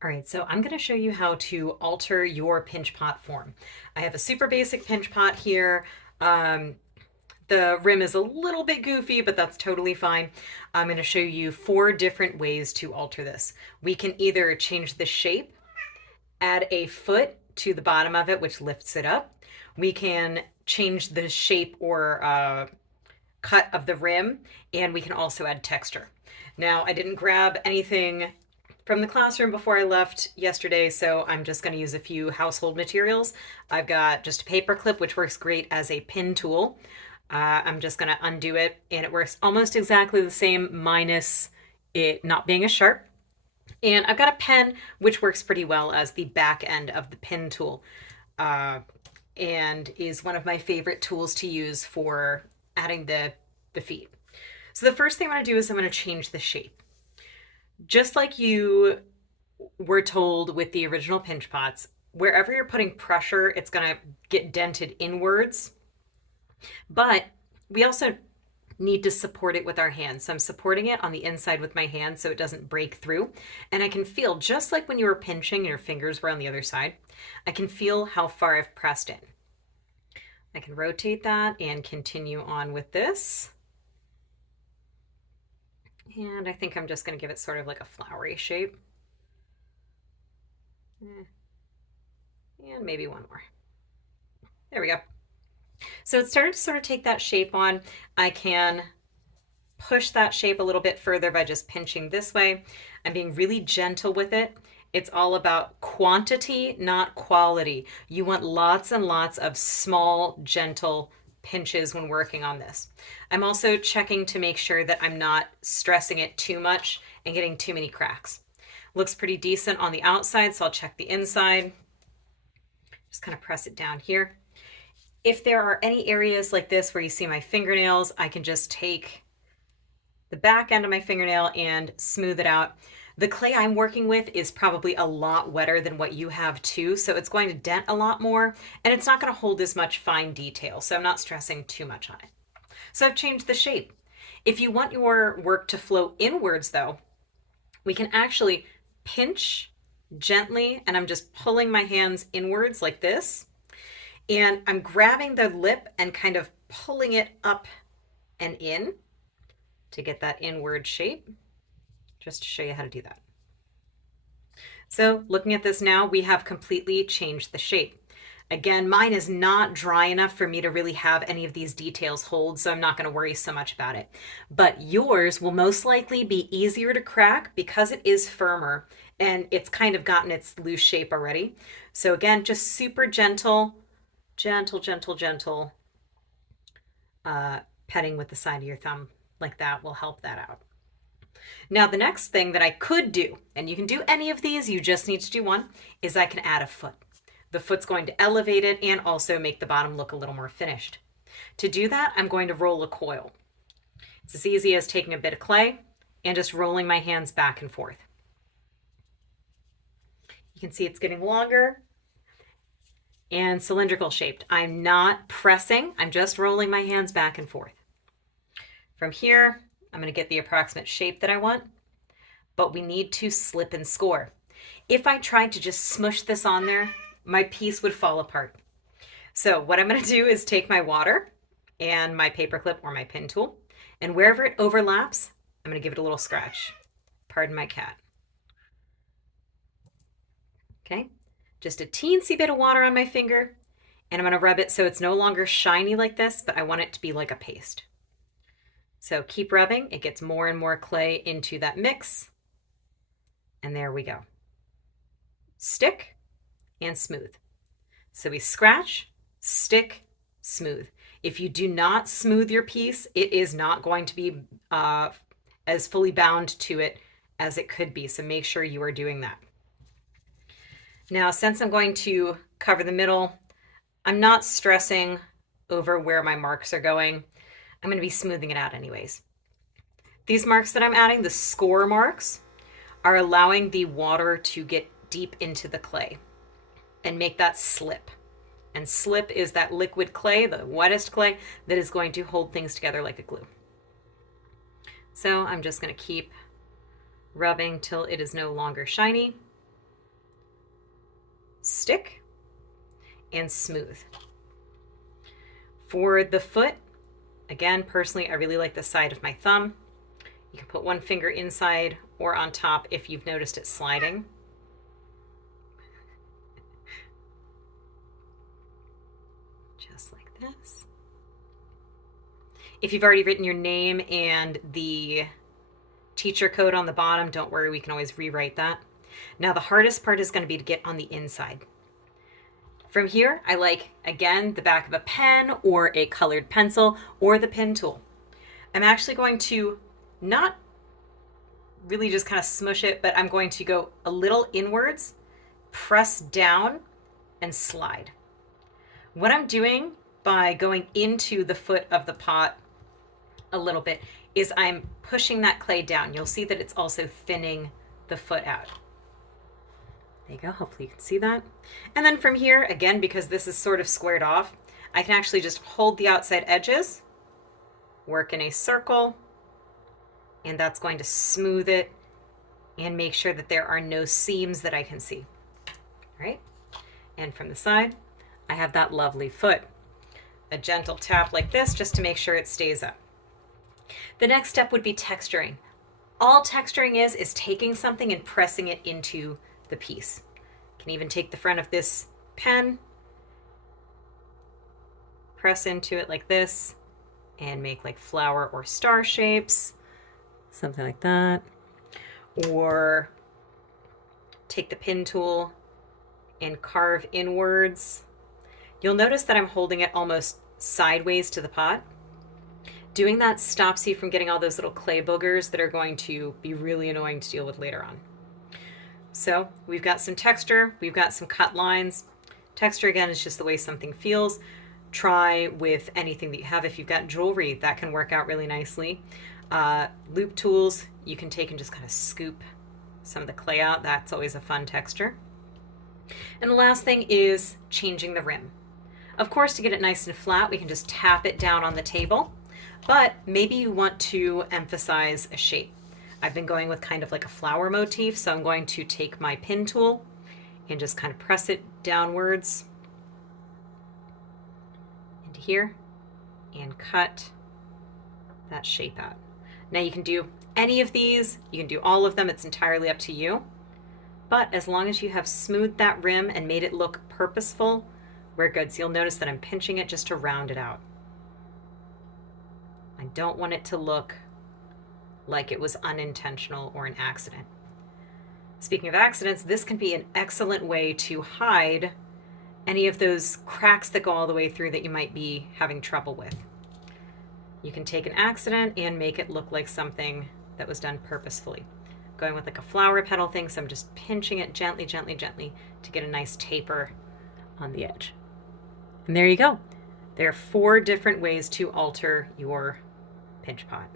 All right, so I'm going to show you how to alter your pinch pot form. I have a super basic pinch pot here. Um, the rim is a little bit goofy, but that's totally fine. I'm going to show you 4 different ways to alter this. We can either change the shape, add a foot to the bottom of it, which lifts it up. We can change the shape or cut of the rim, and we can also add texture. Now, I didn't grab anything from the classroom before I left yesterday, so I'm just going to use a few household materials. I've got just a paper clip, which works great as a pin tool. I'm just going to undo it, and it works almost exactly the same, minus it not being as sharp. And I've got a pen, which works pretty well as the back end of the pin tool, uh, and is one of my favorite tools to use for adding the feet. So the first thing I'm going to do is I'm going to change the shape. Just like you were told with the original pinch pots, wherever you're putting pressure, it's going to get dented inwards. But we also need to support it with our hands. So I'm supporting it on the inside with my hand so it doesn't break through. And I can feel, just like when you were pinching and your fingers were on the other side, I can feel how far I've pressed in. I can rotate that and continue on with this. And I think I'm just going to give it sort of like a flowery shape. And maybe one more. There we go. So it's starting to sort of take that shape on. I can push that shape a little bit further by just pinching this way. I'm being really gentle with it. It's all about quantity, not quality. You want lots and lots of small, gentle pinches when working on this. I'm also checking to make sure that I'm not stressing it too much and getting too many cracks. Looks pretty decent on the outside, so I'll check the inside. Just kind of press it down here. If there are any areas like this where you see my fingernails, I can just take the back end of my fingernail and smooth it out. The clay I'm working with is probably a lot wetter than what you have too, so it's going to dent a lot more, and it's not going to hold as much fine detail, so I'm not stressing too much on it. So I've changed the shape. If you want your work to flow inwards though, we can actually pinch gently, and I'm just pulling my hands inwards like this, and I'm grabbing the lip and kind of pulling it up and in to get that inward shape, just to show you how to do that. So looking at this now, we have completely changed the shape. Again, mine is not dry enough for me to really have any of these details hold, so I'm not going to worry so much about it. But yours will most likely be easier to crack because it is firmer and it's kind of gotten its loose shape already. So again, just super gentle, gentle, gentle, gentle petting with the side of your thumb like that will help that out. Now, the next thing that I could do, and you can do any of these, you just need to do one, is I can add a foot. The foot's going to elevate it and also make the bottom look a little more finished. To do that, I'm going to roll a coil. It's as easy as taking a bit of clay and just rolling my hands back and forth. You can see it's getting longer and cylindrical shaped. I'm not pressing, I'm just rolling my hands back and forth. From here, I'm going to get the approximate shape that I want, but we need to slip and score. If I tried to just smush this on there, my piece would fall apart. So what I'm going to do is take my water and my paper clip or my pin tool, and wherever it overlaps, I'm going to give it a little scratch. Pardon my cat. Okay, just a teensy bit of water on my finger, and I'm going to rub it so it's no longer shiny like this, but I want it to be like a paste. So keep rubbing, it gets more and more clay into that mix. And there we go. Stick and smooth. So we scratch, stick, smooth. If you do not smooth your piece, it is not going to be as fully bound to it as it could be. So make sure you are doing that. Now, since I'm going to cover the middle, I'm not stressing over where my marks are going. I'm going to be smoothing it out anyways. These marks that I'm adding, the score marks, are allowing the water to get deep into the clay and make that slip. And slip is that liquid clay, the wettest clay, that is going to hold things together like a glue. So I'm just going to keep rubbing till it is no longer shiny. stick, and smooth. For the foot, again, personally, I really like the side of my thumb. You can put one finger inside or on top if you've noticed it sliding. Just like this. If you've already written your name and the teacher code on the bottom, don't worry, we can always rewrite that. Now the hardest part is going to be to get on the inside. From here, I like, again, the back of a pen or a colored pencil or the pen tool. I'm actually going to not really just kind of smush it, but I'm going to go a little inwards, press down, and slide. What I'm doing by going into the foot of the pot a little bit is I'm pushing that clay down. You'll see that it's also thinning the foot out. There you go, hopefully you can see that. And then from here, again, because this is sort of squared off, I can actually just hold the outside edges, work in a circle, and that's going to smooth it and make sure that there are no seams that I can see. All right, and from the side, I have that lovely foot. A gentle tap like this just to make sure it stays up. The next step would be texturing. All texturing is taking something and pressing it into the piece. You can even take the front of this pen, press into it like this, and make like flower or star shapes, something like that. Or take the pin tool and carve inwards. You'll notice that I'm holding it almost sideways to the pot. Doing that stops you from getting all those little clay boogers that are going to be really annoying to deal with later on. So we've got some texture, we've got some cut lines. Texture, again, is just the way something feels. Try with anything that you have. If you've got jewelry, that can work out really nicely. Loop tools, you can take and just kind of scoop some of the clay out. That's always a fun texture. And the last thing is changing the rim. Of course, to get it nice and flat, we can just tap it down on the table, but maybe you want to emphasize a shape. I've been going with kind of like a flower motif, so I'm going to take my pin tool and just kind of press it downwards into here and cut that shape out. Now you can do any of these, you can do all of them, it's entirely up to you. But as long as you have smoothed that rim and made it look purposeful, we're good. So you'll notice that I'm pinching it just to round it out. I don't want it to look like it was unintentional or an accident. Speaking of accidents, this can be an excellent way to hide any of those cracks that go all the way through that you might be having trouble with. You can take an accident and make it look like something that was done purposefully. Going with like a flower petal thing, so I'm just pinching it gently, gently, gently to get a nice taper on the edge. And there you go. There are 4 different ways to alter your pinch pot.